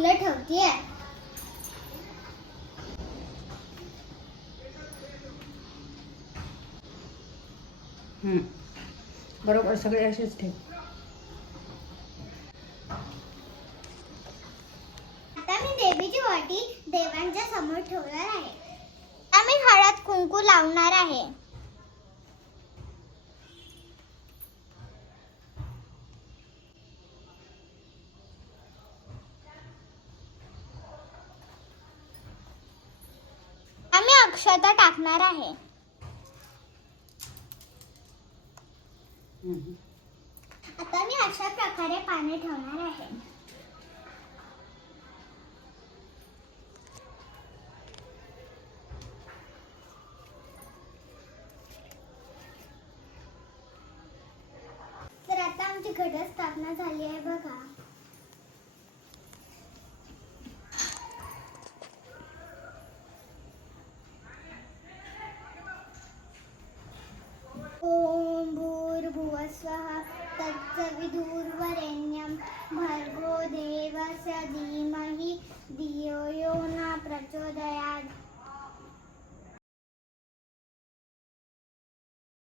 फुलं ठेवतीये. बरोबर, सगळे असेच ठेव. आता मी देवीची वाटी देवांच्या समोर ठेवणार आहे. आता मी हळद कुंकू लावणार आहे. आम्ही अक्षता टाकणार आहे. आता मी अशा प्रकारे पाणी ठेवणार आहे. तर आता आमची घटस्थापना झाली आहे बघा. ओम भूर्भुवस्वः तत्सवितुर्वरेण्यं भर्गो देवस्य धीमहि धियो यो न प्रचोदयात्.